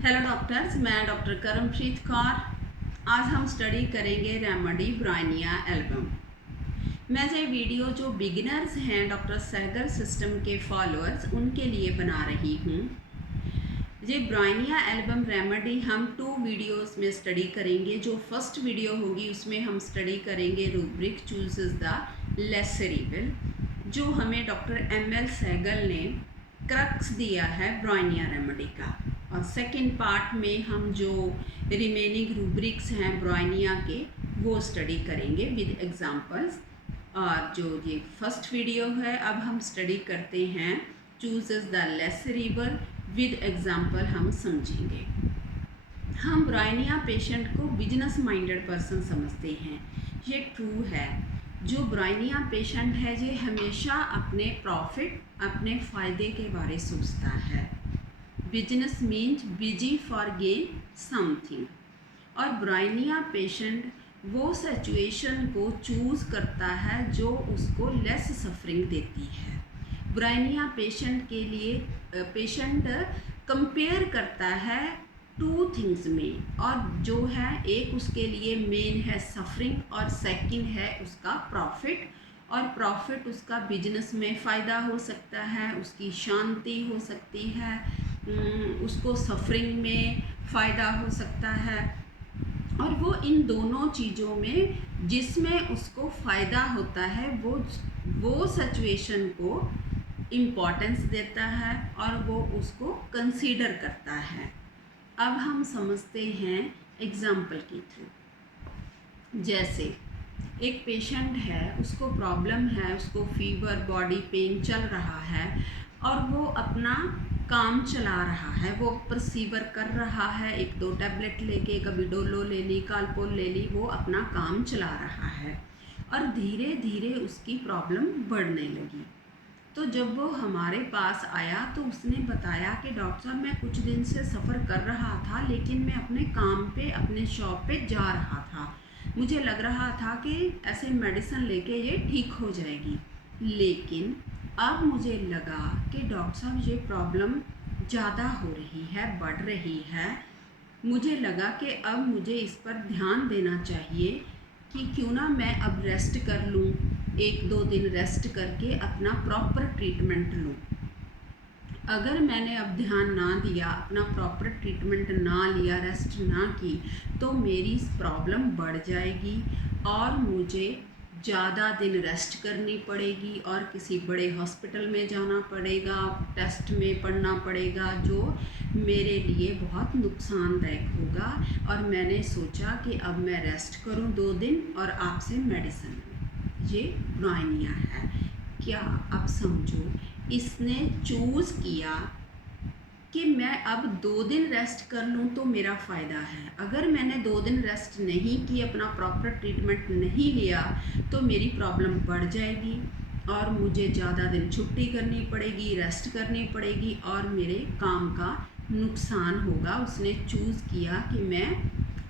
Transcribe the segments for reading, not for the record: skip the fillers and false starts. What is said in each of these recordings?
Hello doctors, मैं doctor करमप्रीत Kaur. आज हम स्टडी करेंगे रेमेडी ब्रायनिया एल्बम। मैं ये वीडियो जो बिगिनर्स हैं डॉक्टर सहगल सिस्टम के फॉलोअर्स उनके लिए बना रही हूँ। ये ब्रायनिया एल्बम रेमेडी हम 2 वीडियोस में स्टडी करेंगे। जो फर्स्ट वीडियो होगी उसमें हम स्टडी करेंगे rubric chooses the lesser evil, जो हमें डॉक्टर एम.एल. सहगल ने क्रक्स दिया है ब्रायनिया रेमेडी का। और सेकंड पार्ट में हम जो रिमेनिंग रूब्रिक्स हैं ब्रायनिया के वो स्टडी करेंगे विद एग्जांपल्स। और जो ये फर्स्ट वीडियो है, अब हम स्टडी करते हैं chooses the lesser evil with example हम समझेंगे। हम ब्रायनिया पेशेंट को बिजनेस माइंडेड पर्सन समझते हैं, ये ट्रू है। जो ब्रायनिया पेशेंट है ये हमेशा अपने प्रॉफिट, अपने फ़ायदे के बारे सोचता है। Business means busy for gain something. और ब्रायनिया पेशेंट वो सिचुएशन को चूज़ करता है जो उसको लेस सफरिंग देती है। ब्रायनिया पेशेंट के लिए पेशेंट कंपेयर करता है 2 थिंग्स में, और जो है एक उसके लिए मेन है सफरिंग और सेकंड है उसका प्रॉफिट। और प्रॉफिट उसका बिजनेस में फ़ायदा हो सकता है, उसकी शांति हो सकती है, उसको सफरिंग में फ़ायदा हो सकता है। और वो इन दोनों चीज़ों में जिसमें उसको फ़ायदा होता है वो सिचुएशन को इम्पोर्टेंस देता है और वो उसको कंसीडर करता है। अब हम समझते हैं एग्जाम्पल के थ्रू। जैसे एक पेशेंट है, उसको प्रॉब्लम है, उसको फीवर, बॉडी पेन चल रहा है और वो अपना काम चला रहा है, वो परसीवर कर रहा है। 1-2 टैबलेट लेके, कभी डोलो ले ली, कालपोल ले ली, वो अपना काम चला रहा है और धीरे धीरे उसकी प्रॉब्लम बढ़ने लगी। तो जब वो हमारे पास आया तो उसने बताया कि डॉक्टर साहब, मैं कुछ दिन से सफ़र कर रहा था, लेकिन मैं अपने काम पे, अपने शॉप पे जा रहा था। मुझे लग रहा था कि ऐसे मेडिसिन लेके ये ठीक हो जाएगी, लेकिन अब मुझे लगा कि डॉक्टर साहब ये प्रॉब्लम ज़्यादा हो रही है, बढ़ रही है। मुझे लगा कि अब मुझे इस पर ध्यान देना चाहिए कि क्यों ना मैं अब रेस्ट कर लूँ, 1-2 दिन रेस्ट करके अपना प्रॉपर ट्रीटमेंट लूँ। अगर मैंने अब ध्यान ना दिया, अपना प्रॉपर ट्रीटमेंट ना लिया, रेस्ट ना की, तो मेरी प्रॉब्लम बढ़ जाएगी और मुझे ज़्यादा दिन रेस्ट करनी पड़ेगी और किसी बड़े हॉस्पिटल में जाना पड़ेगा, टेस्ट में पड़ना पड़ेगा, जो मेरे लिए बहुत नुकसानदायक होगा। और मैंने सोचा कि अब मैं रेस्ट करूं 2 दिन और आपसे मेडिसिन लूं। ये ब्रायनिया है। क्या अब समझो, इसने चूज़ किया कि मैं अब 2 दिन रेस्ट कर लूँ तो मेरा फ़ायदा है। अगर मैंने 2 दिन रेस्ट नहीं की, अपना प्रॉपर ट्रीटमेंट नहीं लिया, तो मेरी प्रॉब्लम बढ़ जाएगी और मुझे ज़्यादा दिन छुट्टी करनी पड़ेगी, रेस्ट करनी पड़ेगी और मेरे काम का नुकसान होगा। उसने चूज़ किया कि मैं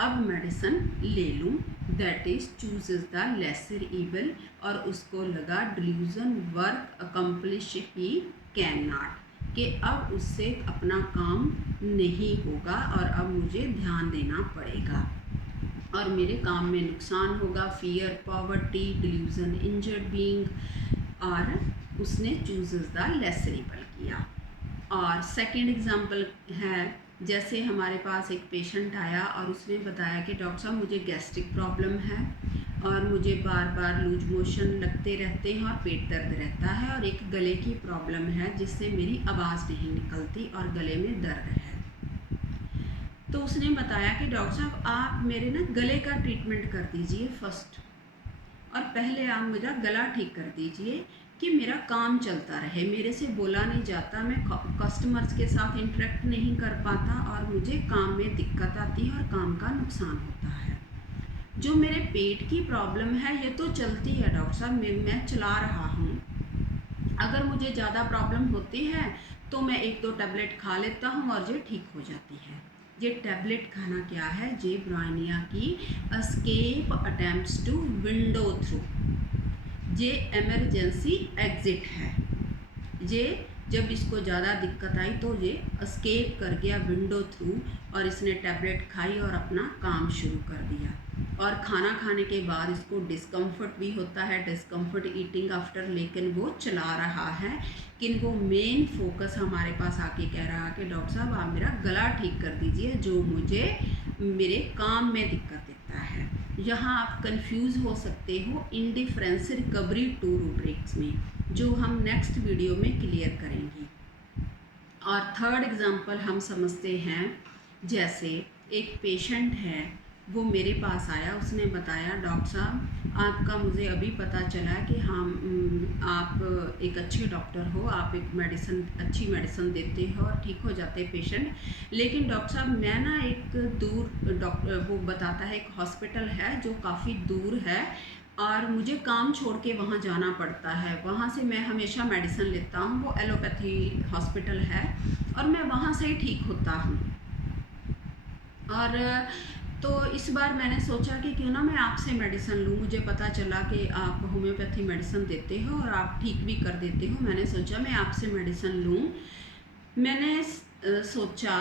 अब मेडिसिन ले लूँ, that is chooses the lesser evil. और उसको लगा delusion work accomplish he can not, कि अब उससे अपना काम नहीं होगा और अब मुझे ध्यान देना पड़ेगा और मेरे काम में नुकसान होगा। Fear, poverty, delusion, injured being, और उसने चूजेस द लेसर इविल किया। और सेकंड एग्जांपल है, जैसे हमारे पास एक पेशेंट आया और उसने बताया कि डॉक्टर साहब, मुझे गैस्ट्रिक प्रॉब्लम है और मुझे बार बार लूज मोशन लगते रहते हैं और पेट दर्द रहता है और एक गले की प्रॉब्लम है जिससे मेरी आवाज़ नहीं निकलती और गले में दर्द है। तो उसने बताया कि डॉक्टर साहब, आप मेरे ना गले का ट्रीटमेंट कर दीजिए फर्स्ट, और पहले आप मेरा गला ठीक कर दीजिए कि मेरा काम चलता रहे, मेरे से बोला नहीं जाता, मैं कस्टमर्स के साथ इंटरेक्ट नहीं कर पाता और मुझे काम में दिक्कत आती है और काम का नुकसान होता है। जो मेरे पेट की प्रॉब्लम है ये तो चलती है डॉक्टर साहब, मैं चला रहा हूँ। अगर मुझे ज़्यादा प्रॉब्लम होती है तो मैं 1-2 टैबलेट खा लेता हूँ और ये ठीक हो जाती है। ये टैबलेट खाना क्या है? ये ब्रायनिया की escape attempts to window through, ये इमरजेंसी एग्जिट है। ये जब इसको ज़्यादा दिक्कत आई तो ये एस्केप कर गया विंडो थ्रू और इसने टैबलेट खाई और अपना काम शुरू कर दिया। और खाना खाने के बाद इसको डिस्कम्फर्ट भी होता है, डिस्कम्फर्ट ईटिंग आफ्टर, लेकिन वो चला रहा है। कि वो मेन फोकस हमारे पास आके कह रहा है कि डॉक्टर साहब आप मेरा गला ठीक कर दीजिए जो मुझे मेरे काम में दिक्कत देता है। यहाँ आप कंफ्यूज हो सकते हो इंडिफरेंस रिकवरी टू रूब्रिक्स में, जो हम नेक्स्ट वीडियो में क्लियर करेंगे। और थर्ड एग्जांपल हम समझते हैं, जैसे एक पेशेंट है, वो मेरे पास आया, उसने बताया डॉक्टर साहब आपका मुझे अभी पता चला कि आप एक अच्छे डॉक्टर हो, आप एक अच्छी मेडिसिन देते हो और ठीक हो जाते हैं पेशेंट, लेकिन डॉक्टर साहब मैं ना एक दूर डॉक्टर वो बताता है एक हॉस्पिटल है जो काफ़ी दूर है और मुझे काम छोड़ के वहाँ जाना पड़ता है, वहाँ से मैं हमेशा मेडिसिन लेता हूँ, वो एलोपैथी हॉस्पिटल है और मैं वहाँ से ही ठीक होता हूँ। और तो इस बार मैंने सोचा कि क्यों ना मैं आपसे मेडिसिन लूँ, मुझे पता चला कि आप होम्योपैथी मेडिसिन देते हो और आप ठीक भी कर देते हो, मैंने सोचा मैं आपसे मेडिसिन लूँ। मैंने सोचा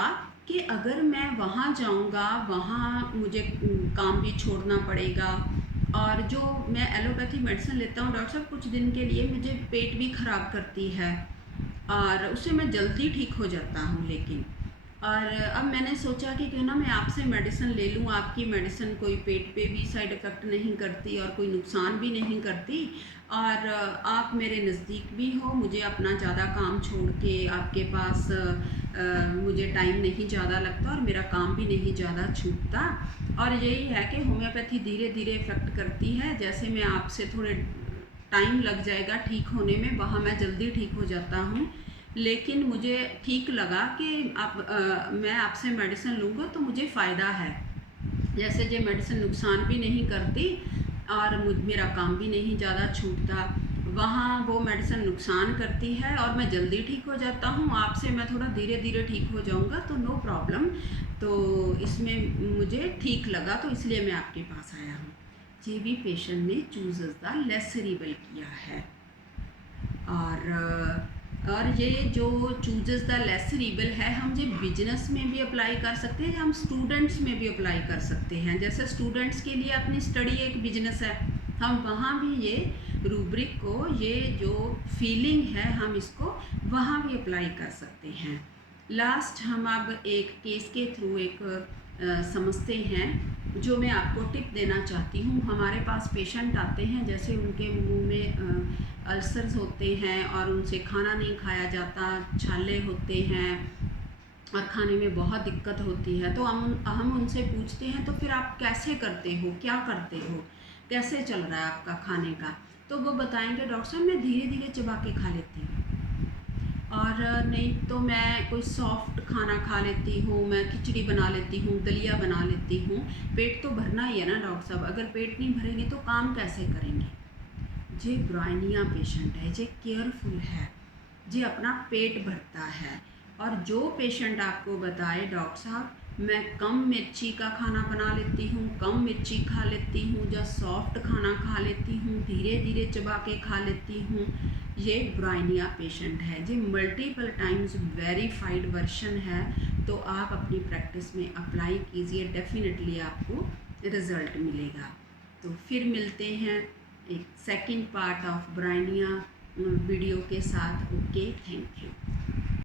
कि अगर मैं वहाँ जाऊँगा, वहाँ मुझे काम भी छोड़ना पड़ेगा और जो मैं एलोपैथी मेडिसिन लेता हूँ डॉक्टर साहब कुछ दिन के लिए मुझे पेट भी ख़राब करती है और उससे मैं जल्दी ठीक हो जाता हूँ, लेकिन और अब मैंने सोचा कि क्यों ना मैं आपसे मेडिसिन ले लूँ, आपकी मेडिसिन कोई पेट पे भी साइड इफ़ेक्ट नहीं करती और कोई नुकसान भी नहीं करती और आप मेरे नज़दीक भी हो, मुझे अपना ज़्यादा काम छोड़ के आपके पास मुझे टाइम नहीं ज़्यादा लगता और मेरा काम भी नहीं ज़्यादा छूटता। और यही है कि होम्योपैथी धीरे धीरे इफ़ेक्ट करती है, जैसे मैं आपसे थोड़े टाइम लग जाएगा ठीक होने में, वहाँ मैं जल्दी ठीक हो जाता हूँ, लेकिन मुझे ठीक लगा कि मैं आपसे मेडिसिन लूँगा तो मुझे फ़ायदा है, जैसे ये मेडिसिन नुकसान भी नहीं करती और मेरा काम भी नहीं ज़्यादा छूटता, वहाँ वो मेडिसिन नुकसान करती है और मैं जल्दी ठीक हो जाता हूँ, आपसे मैं थोड़ा धीरे धीरे ठीक हो जाऊँगा तो नो प्रॉब्लम। तो इसमें मुझे ठीक लगा तो इसलिए मैं आपके पास आया हूँ। ये भी पेशेंट ने चूजेस द लेस सेरिबल किया है और ये जो चूजेस द लेस सेरिबल है हम ये बिजनेस में भी अप्लाई कर सकते हैं, हम स्टूडेंट्स में भी अप्लाई कर सकते हैं। जैसे स्टूडेंट्स के लिए अपनी स्टडी एक बिजनेस है, हम वहाँ भी ये रूब्रिक को, ये जो फीलिंग है हम इसको वहाँ भी अप्लाई कर सकते हैं। लास्ट हम अब एक केस के थ्रू एक समझते हैं जो मैं आपको टिप देना चाहती हूँ। हमारे पास पेशेंट आते हैं, जैसे उनके मुंह में अल्सर्स होते हैं और उनसे खाना नहीं खाया जाता, छाले होते हैं और खाने में बहुत दिक्कत होती है, तो हम उनसे पूछते हैं तो फिर आप कैसे करते हो, क्या करते हो, कैसे चल रहा है आपका खाने का, तो वो बताएंगे डॉक्टर साहब मैं धीरे धीरे चबा के खा लेती हूँ और नहीं तो मैं कोई सॉफ्ट खाना खा लेती हूँ, मैं खिचड़ी बना लेती हूँ, दलिया बना लेती हूँ। पेट तो भरना ही है ना डॉक्टर साहब, अगर पेट नहीं भरेंगे तो काम कैसे करेंगे। जे ब्राइनिया पेशेंट है, जे केयरफुल है, जे अपना पेट भरता है, और जो पेशेंट आपको बताए डॉक्टर साहब मैं कम मिर्ची का खाना बना लेती हूँ, कम मिर्ची खा लेती हूँ, या सॉफ्ट खाना खा लेती हूँ, धीरे धीरे चबा के खा लेती हूँ, ये ब्राइनिया पेशेंट है। ये मल्टीपल टाइम्स वेरीफाइड वर्जन है, तो आप अपनी प्रैक्टिस में अप्लाई कीजिए, डेफिनेटली आपको रिज़ल्ट मिलेगा। तो फिर मिलते हैं एक second part of Bryonia video के साथ। Okay, thank you.